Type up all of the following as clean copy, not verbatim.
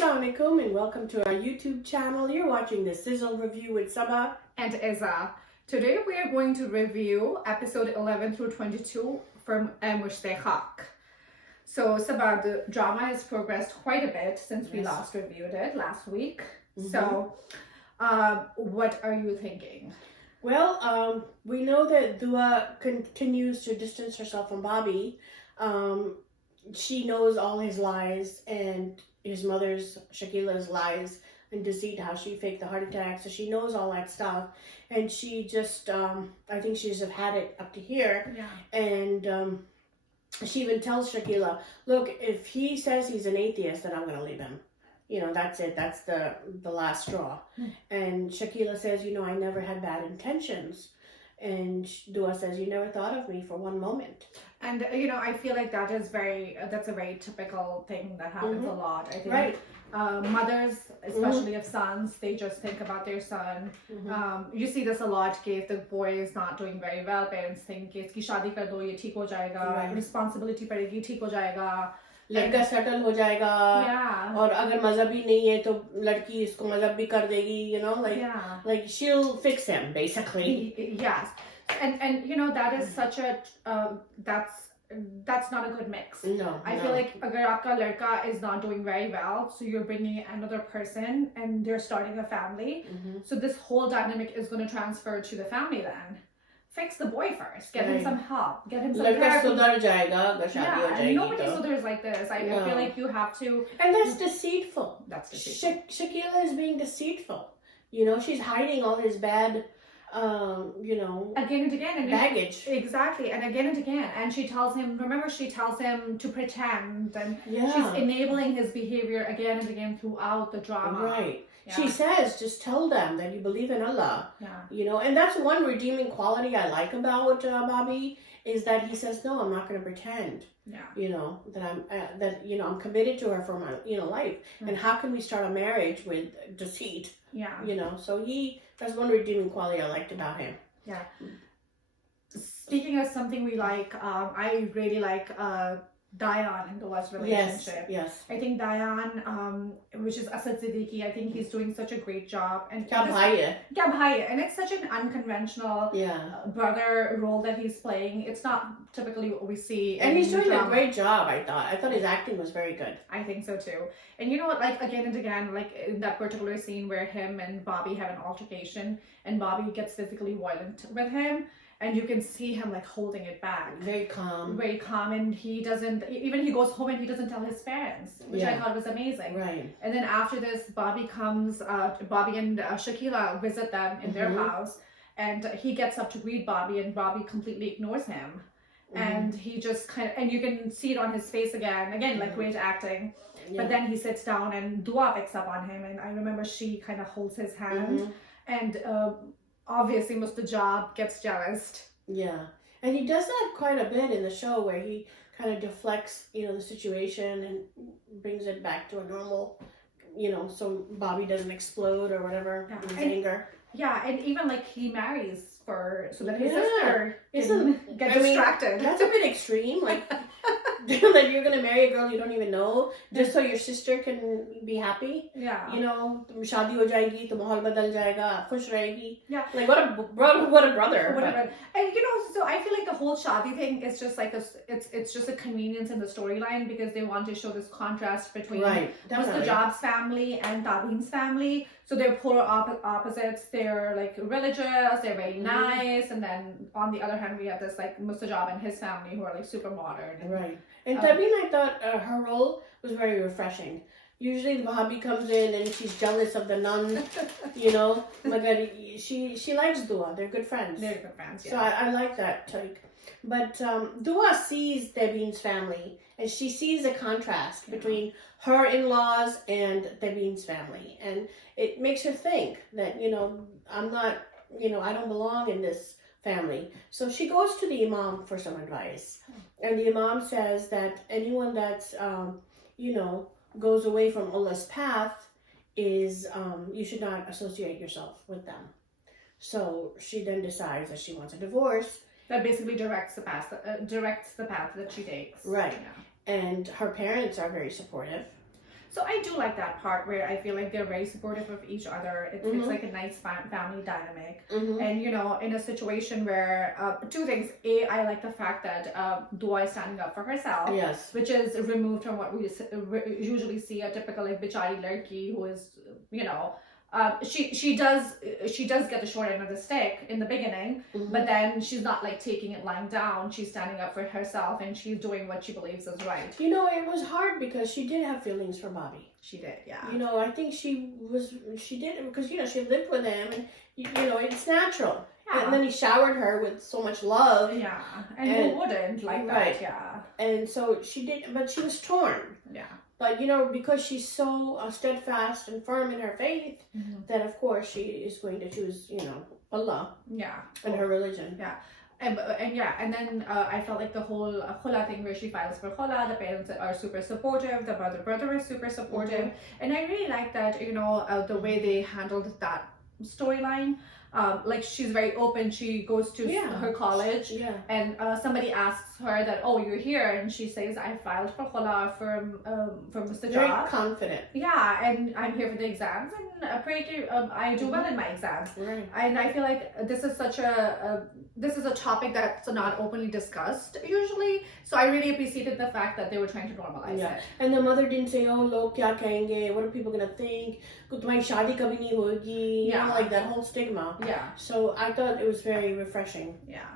Assalamu alaikum and welcome to our YouTube channel. You're watching the Sizzle review with Sabah and Izza. Today we are going to review episode 11 through 22 from Musht, Khaak. So Sabah, the drama has progressed quite a bit since we last reviewed it last week. So what are you thinking? Well, we know that Dua continues to distance herself from Bobby. She knows all his lies and his mother's, Shakila's lies and deceit, how she faked the heart attack. So she knows all that stuff. And she just, I think she's had it up to here. Yeah. And she even tells Shakila, look, if he says he's an atheist, then I'm going to leave him. You know, that's it. That's the last straw. And Shakila says, you know, I never had bad intentions. And Dua says, you never thought of me for one moment. And, you know, I feel like that is that's a very typical thing that happens a lot. I think mothers, especially of sons, they just think about their son. You see this a lot, if the boy is not doing very well, parents think, iski shaadi kar do, ye theek ho jayega, responsibility padegi, theek ho jayega. लड़का settle हो जाएगा और अगर मजहबी नहीं है तो लड़की इसको मजहब भी कर देगी, you know, like she'll fix him basically. Yes. And you know, that is such a that's not a good mix. No, I feel like agar aapka ladka is not doing very well, so you're bringing another person and they're starting a family, so this whole dynamic is going to transfer to the family. Then fix the boy first, get him some help, get him some therapy. And nobody sudhars like this. I feel like you have to, and that's deceitful. That's deceitful. Shakila is being deceitful. You know, she's hiding all his bad you know, again and again, and baggage. Exactly, and again and again. And she tells him, she tells him to pretend, and she's enabling his behavior again and again throughout the drama. Right. Yeah. She says, just tell them that you believe in Allah. Yeah. You know, and that's one redeeming quality I like about Bobby, is that he says, no, I'm not going to pretend. Yeah. You know, that I'm committed to her for my, life. And how can we start a marriage with deceit? Yeah. You know, so that's one redeeming quality I liked about him. Yeah. Speaking of something we like, I really like Dayan and Dua's relationship. Yes. I think Dayan, which is Asad Siddiqui, I think he's doing such a great job. And and it's such an unconventional brother role that he's playing. It's not typically what we see. And he's doing a great job, I thought. I thought his acting was very good. I think so too. And you know what, like again and again, like in that particular scene where him and Bobby have an altercation and Bobby gets physically violent with him, and you can see him like holding it back. Very calm. And he goes home and he doesn't tell his parents, which I thought was amazing. Right. And then after this, Bobby and Shakila visit them in their house, and he gets up to greet Bobby, and Bobby completely ignores him. And he just and you can see it on his face again, like great acting. But then he sits down and Dua picks up on him, and I remember she kind of holds his hand, and obviously Mustajab gets jealous. Yeah. And he does that quite a bit in the show, where he kind of deflects, the situation and brings it back to a normal, so Bobby doesn't explode or whatever in his anger. Yeah, and even like he marries so that his sister can get distracted. That's a bit extreme. Like that you're gonna marry a girl you don't even know just so your sister can be happy. Yeah. शादी हो जाएगी तो माहौल बदल जाएगा, खुश रहेगी. Yeah. Like what a brother. And so I feel like the whole shadi thing is just like it's just a convenience in the storyline, because they want to show this contrast between Mustajab's family and Tabin's family. So they're polar opposites. They're like religious, they're very nice, and then on the other hand we have this like Mustajab and his family who are like super modern. Right. And Tabin, I thought her role was very refreshing. Usually the Bhabhi comes in and she's jealous of the nun, Oh my God, she likes Dua. They're good friends. They're good friends, yeah. So I like that take. But Dua sees Tabin's family, and she sees a contrast between her in-laws and Tabin's family. And it makes her think that, I'm not, I don't belong in this family. So she goes to the Imam for some advice. And the Imam says that anyone that's, goes away from Allah's path is, you should not associate yourself with them. So she then decides that she wants a divorce. That basically directs the path that she takes. Right. Yeah. And her parents are very supportive. So I do like that part where I feel like they're very supportive of each other. It's like a nice family dynamic. And you know, in a situation where two things. A, I like the fact that Dua is standing up for herself. Yes. Which is removed from what we usually see a typical like bichari ladki who is, you know, she does get the short end of the stick in the beginning, but then she's not like taking it lying down. She's standing up for herself and she's doing what she believes is right. You know, it was hard because she did have feelings for Bobby. She did, yeah. You know, I think she did because, you know, she lived with him and, you know, it's natural. Yeah. And then he showered her with so much love. Yeah, and who wouldn't like that, yeah. And so she did, but she was torn. Yeah. But, you know, because she's so steadfast and firm in her faith, that of course she is going to choose, you know, Allah. Yeah. And her religion. Yeah. And then I felt like the whole khula thing where she files for khula, the parents are super supportive, the brother is super supportive. And I really like that, you know, the way they handled that storyline. Like she's very open. She goes to her college, and somebody asks her that, "Oh, you're here," and she says, "I filed for khula from Mustajab." Very confident. Yeah, and I'm here for the exams, and I do well in my exams. Right. And I feel like this is such a topic that's not openly discussed usually. So I really appreciated the fact that they were trying to normalize it. And the mother didn't say, "Oh, log kya kahenge? What are people gonna think? Tumhari shaadi kabhi nahi hogi." You know, like that whole stigma. Yeah. So I thought it was very refreshing. Yeah.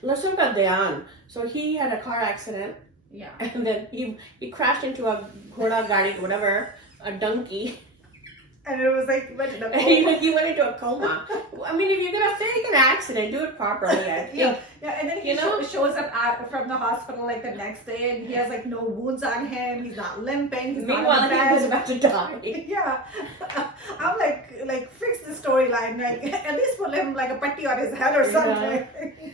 Let's talk about Dayan. So he had a car accident. Yeah. And then he crashed into a ghoda gadi, whatever, a donkey. And it was like, he went into a coma. I mean, if you're gonna fake an accident, do it properly. Yeah, and then he shows up from the hospital like the next day, and he has like no wounds on him. He's not limping. He's Meanwhile, not he was about to die. Yeah, I'm like fix the storyline. Like at least put him like a putty on his head or something.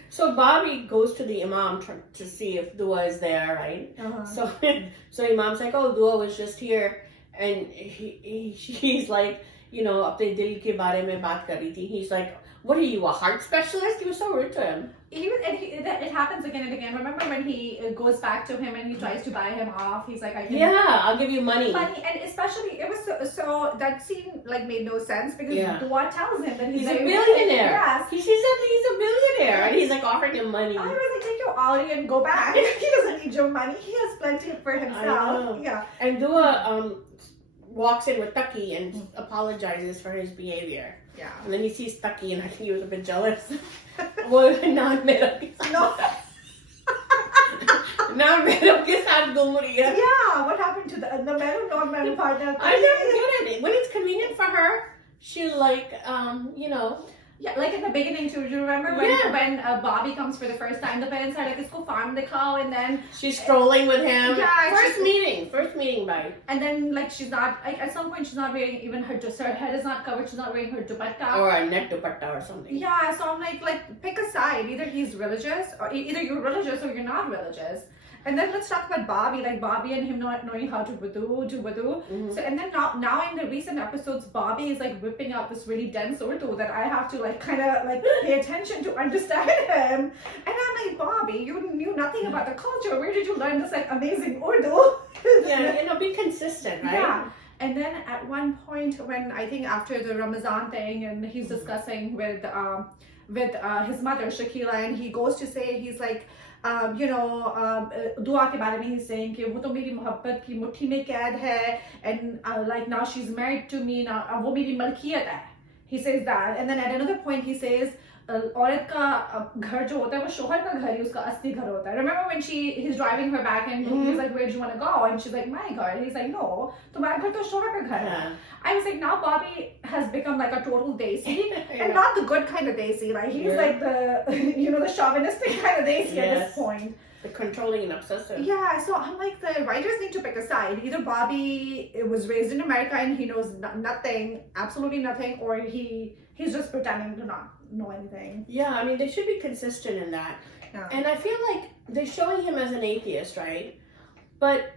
So Bobby goes to the imam to see if Dua is there, right? So Imam's like, "Oh, Dua was just here." And he's like, you know, apne dil ke bare mein baat kar rahi thi. He's like, "What are you, a heart specialist?" He was so rude to him. It happens again and again. Remember when he goes back to him and he tries to buy him off? He's like, I'll give you money. And especially it was so that scene like made no sense because Dua tells him that he's a billionaire. Yes. He said he's a billionaire and he's like offering him money. I was like, take your Audi and go back. He doesn't need your money. He has plenty for himself. Yeah. And Dua walks in with Taqi and apologizes for his behavior. Yeah. And then he sees Taqi and I think he was a bit jealous. Well, not mera ke saath. No. Now mera ke saath ghum rahi hai. Yeah, what happened to the non-married partner? I never get it. When it's convenient for her, she'll like, you know. Yeah, like in the beginning too. Do you remember when Bobby comes for the first time? The parents are like, "Isko farm dikhao," and then she's strolling with him. Yeah, first meeting, bye. And then like she's not like at some point she's not wearing even her head is not covered. She's not wearing her dupatta or a net dupatta or something. Yeah, so I'm like pick a side. Either he's religious or either you're religious or you're not religious. And then let's talk about Bobby, like Bobby and him not knowing how to do wudu. So and then now in the recent episodes, Bobby is like whipping out this really dense Urdu that I have to like kind of like pay attention to understand him. And I'm like, Bobby, you knew nothing about the culture. Where did you learn this like amazing Urdu? Yeah, you know, be consistent, right? Yeah. And then at one point when I think after the Ramadan thing and he's discussing with his mother Shakila and he goes to say he's like Dua ke bare mein he's saying कि वो तो मेरी मोहब्बत की मुट्ठी में कैद है and like now she's married to me now वो मेरी मलकियत है. He says that and then at another point he says औरत का घर जो होता है वो शोहर का घर ही उसका असली घर होता है. Remember when he's driving her back and he's like, where do you want to go? And she's like, my घर. He's like, no, तुम्हारा घर तो शोहर का घर है. I was like, now Bobby has become like a total desi and not the good kind of desi. Like he's like the the chauvinistic kind of desi at this point. The controlling and obsessive. Yeah, so I'm like, the writers need to pick a side. Either Bobby was raised in America and he knows nothing, absolutely nothing, or he's just pretending to not know anything. Yeah, I mean, they should be consistent in that. Yeah. And I feel like they're showing him as an atheist, right? But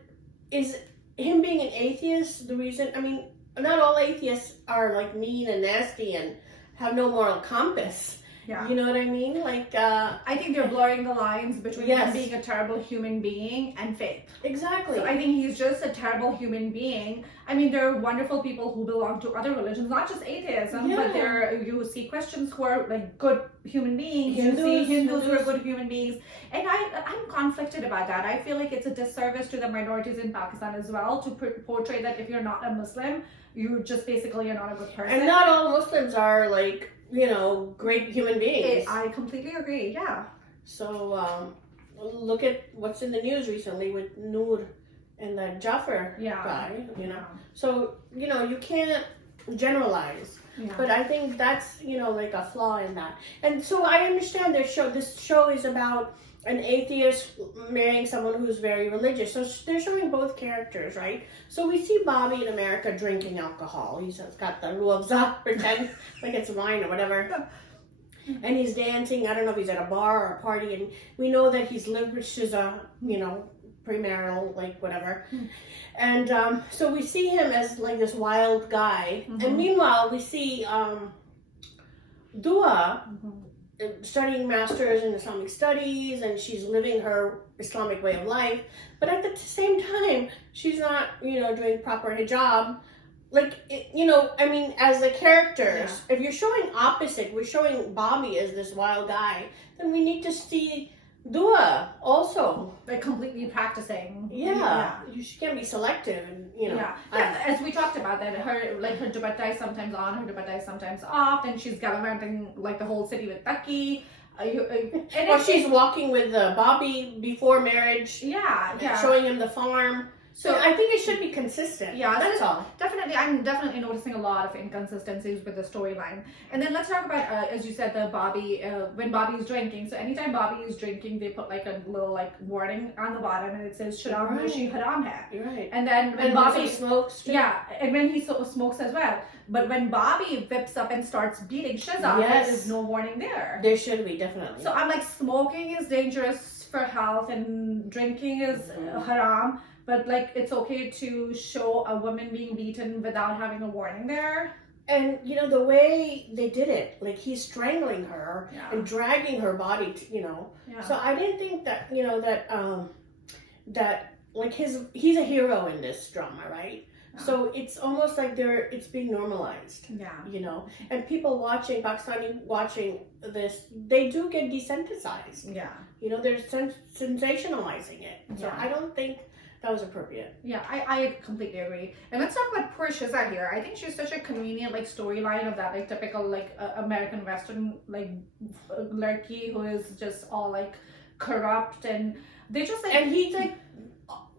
is him being an atheist the reason? I mean, not all atheists are like mean and nasty and have no moral compass. Yeah. You know what I mean? Like, I think they're blurring the lines between him Yes. being a terrible human being and faith. exactly. So I think he's just a terrible human being. I mean, there are wonderful people who belong to other religions, not just atheism, but you see Christians who are like good human beings. You see Hindus who are good human beings. And I'm conflicted about that. I feel like it's a disservice to the minorities in Pakistan as well to portray that if you're not a Muslim, you're just basically you're not a good person. And not all Muslims are like, you know, great human beings. I completely agree. Yeah. So look at what's in the news recently with Noor and that Jafar guy, you know. So, you know, you can't generalize. Yeah. But I think that's, you know, like a flaw in that. And so I understand this show is about an atheist marrying someone who's very religious. So they're showing both characters, right? So we see Bobby in America drinking alcohol. He's got the ruabza, pretend like it's wine or whatever. And he's dancing. I don't know if he's at a bar or a party. And we know that he's lived with Shiza, you know, premarital, like whatever. And so we see him as like this wild guy. And meanwhile, we see Dua studying masters in Islamic studies, and she's living her Islamic way of life. But at the same time, she's not, you know, doing proper hijab. Like, you know, I mean, as the characters, if you're showing opposite, we're showing Bobby as this wild guy, then we need to see Dua also. Like completely practicing. You can't be selective, and you know. As we talked about that, her dupatta is sometimes on, her dupatta is sometimes off, and she's gallivanting like the whole city with Taqi. Or she's walking with Bobby before marriage. Showing him the farm. So I think it should be consistent. Yeah, that's all. Definitely, I'm definitely noticing a lot of inconsistencies with the storyline. And then let's talk about, as you said, the Bobby, when Bobby is drinking. So anytime Bobby is drinking, they put like a little like warning on the bottom, and it says "Sharam Nushi Haram Hai." You're right. And then when Bobby smokes, too. and when he smokes as well. But when Bobby whips up and starts beating Shiza, there is no warning there. There should be, definitely. So I'm like, smoking is dangerous for health, and drinking is haram. But like, it's okay to show a woman being beaten without having a warning there. And you know the way they did it, like he's strangling her and dragging her body, you know. So I didn't think that, you know, that like he's a hero in this drama, right? So it's almost like it's being normalized. You know, and people watching, Pakistani watching this, they do get desensitized. You know, they're sensationalizing it. So I don't think that was appropriate. I completely agree. And let's talk about poor Shiza here. I think she's such a convenient like storyline of that like typical like American Western like lurky who is just all like corrupt, and they just like, and he's like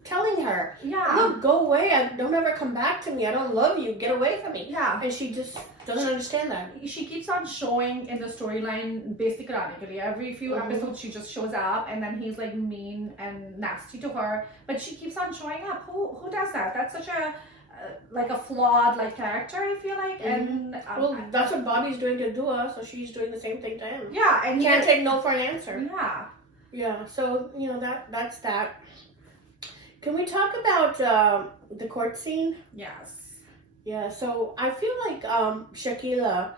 telling her, look, go away, don't ever come back to me, I don't love you, get away from me. And she just doesn't understand that. She keeps on showing in the storyline basically every few episodes she just shows up, and then he's like mean and nasty to her, but she keeps on showing up. Who does that? That's such a like a flawed like character, I feel like. And well, that's what Bobby's doing to Dua, so she's doing the same thing to him. And he can't take no for an answer. So you know that's that. Can we talk about the court scene? Yes. Yeah, so I feel like Shakila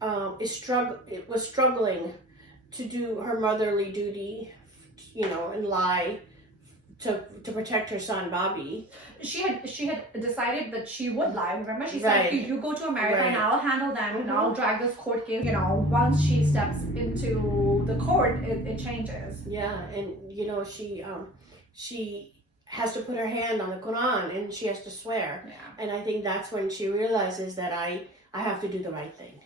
was struggling to do her motherly duty, you know, and lie to protect her son Bobby. She had decided that she would lie. Remember, she said, "You go to America and I'll handle them, and I'll drag this court case." You know, once she steps into the court, it changes. And you know she has to put her hand on the Quran and she has to swear. And I think that's when she realizes that I have to do the right thing.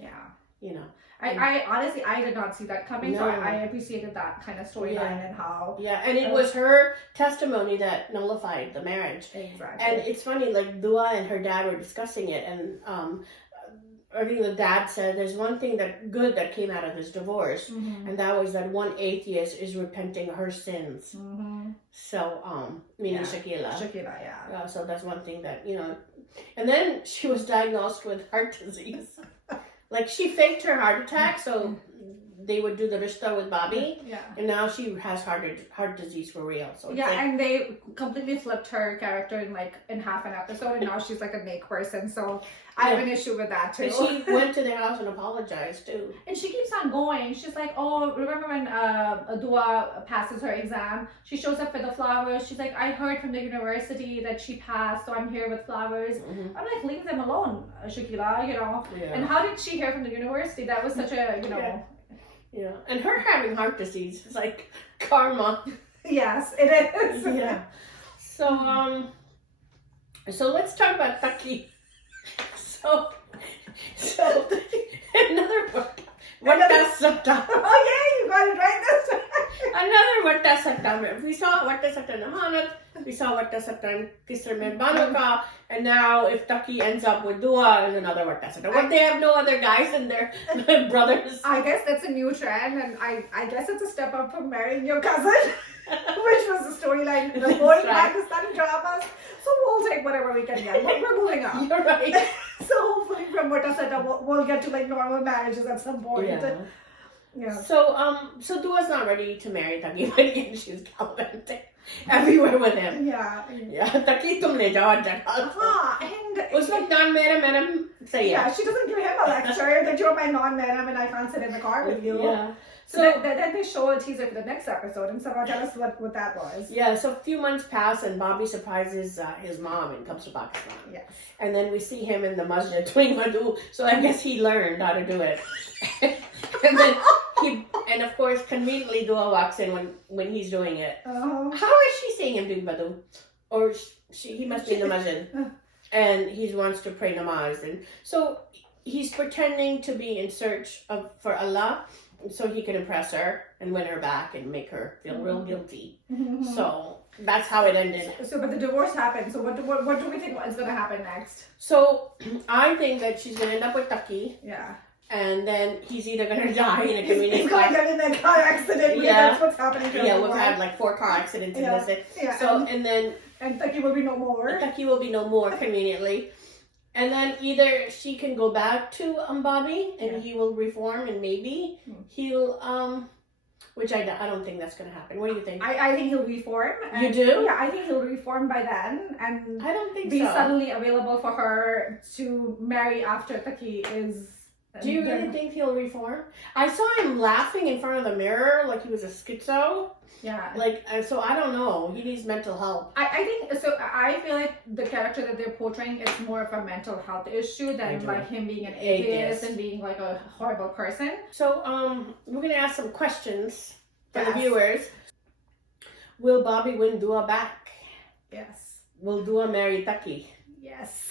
You know. I honestly, I did not see that coming, so I appreciated that kind of storyline and how... and it was her testimony that nullified the marriage. Exactly. And it's funny, like Dua and her dad were discussing it, and I think the dad said there's one thing that came out of this divorce, and that was that one atheist is repenting her sins. So, meaning Shakila. So that's one thing that, you know. And then she was diagnosed with heart disease. Like, she faked her heart attack so they would do the rishta with Bobby, Yeah. and now she has heart disease for real. So it's Yeah, like, and they completely flipped her character in half an episode, and now she's like a make person. So I have an issue with that too. and she went to their house and apologized too. And she keeps on going. She's like, oh, remember when Dua passes her exam? She shows up for the flowers. She's like, I heard from the university that she passed, so I'm here with flowers. Mm-hmm. I'm like, leave them alone, Shakila, you know. Yeah. And how did she hear from the university? That was such a, you know. Yeah, and her having heart disease is like karma. Yes, it is. Yeah. So let's talk about Taqi. So another Vatta Sakta. Oh yeah, you got it right this time. Another Vatta Sakta. We saw Vatta Sakta in Amanat. We saw Vatta Sakta in Kisar Mein Banuka. And now if Taqi ends up with Dua, is another Vatta Sakta. But they have no other guys in their brothers. I guess that's a new trend, and I guess it's a step up from marrying your cousin, which was the storyline in the whole Pakistani dramas. So we'll take whatever we can get. But we're moving on. You're right. So hopefully from Vatta Sakta we'll get to like normal marriages at some point. Yeah. So Dua's not ready to marry Taqi, but again, she's gallivanting everywhere with him. Yeah. Yeah, Taqi tum le jao And it's like non-madam say yeah, she doesn't give him a lecture that you're my non-madam and I can't sit in the car with you. Yeah. So then they show a teaser for the next episode, and someone tell us what that was. Yeah, so a few months pass and Bobby surprises his mom and comes to Pakistan. Yes. And then we see him in the masjid doing wudu, so I guess he learned how to do it. And then and of course, conveniently Dua walks in when he's doing it. How is she seeing him doing wudu? Or he must be in the masjid. And he wants to pray namaz. And so he's pretending to be in search for Allah, so he can impress her and win her back and make her feel real guilty. So that's how it ended. So, but the divorce happened. So what do we think is going to happen next? So I think that she's going to end up with Taqi. Yeah. And then he's either going to die in a community He's going to get in a car accident. Yeah. That's what's happening. Yeah, we've had like 4 car accidents in this. Yeah. So, and Taqi will be no more. Taqi will be no more, conveniently. And then either she can go back to Bobby and he will reform, and maybe he'll which I don't think that's going to happen. What do you think? I think he'll reform. You do? Yeah, I think he'll reform by then, and I don't think be so. suddenly available for her to marry after Taqi is. Do you really think he'll reform? I saw him laughing in front of the mirror like he was a schizo. Yeah. Like, so I don't know. He needs mental help. I think so. I feel like the character that they're portraying is more of a mental health issue than like him being an atheist and being like a horrible person. So we're gonna ask some questions for the viewers. Will Bobby win Dua back? Yes. Will Dua marry Taqi? Yes.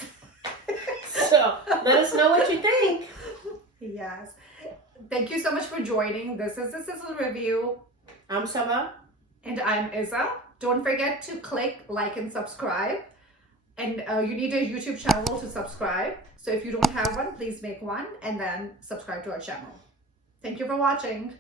So let us know what you think. Yes. Thank you so much for joining. This is the Sizzle review. I'm Saba. And I'm Izza. Don't forget to click like and subscribe. And you need a YouTube channel to subscribe. So if you don't have one, please make one and then subscribe to our channel. Thank you for watching.